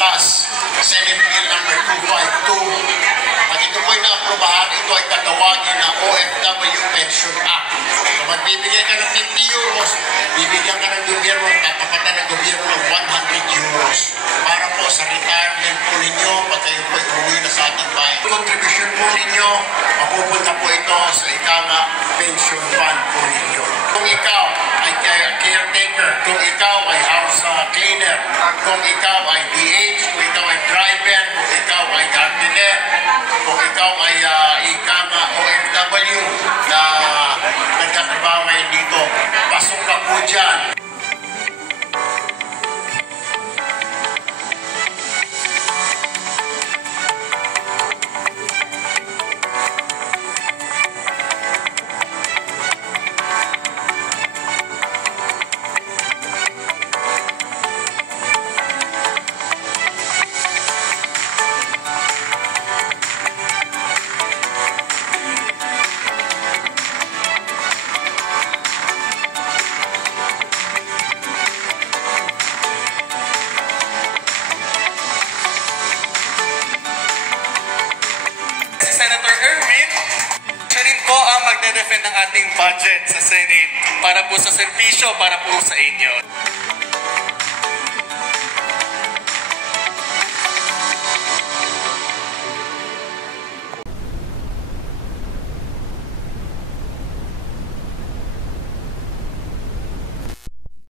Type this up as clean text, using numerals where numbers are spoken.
batas, Senate Bill number 252. Pag ito po'y naaprubahan, ito ay tatawagin na OFW Pension Act. So magbibigay ka ng 50 euros, bibigyan ka ng gobyerno, tatapatan ng gobyerno ng 100 euros para po sa retirement po ninyo pag kayo po'y umuwi na sa ating bayan. Contribution po ninyo, mapupunta po ito sa ikama pension fund po ninyo. Kung ikaw ay caretaker, kung ikaw ay house cleaner, kung ikaw ay DH, kung ikaw ay driver, kung ikaw ay gardener, kung ikaw ay ikama OFW na nagtatrabaho ngayon dito, pasok ka po dyan. Senator Erwin, siya rin po ang magde-defend ng ating budget sa Senate para po sa serbisyo, para po sa inyo.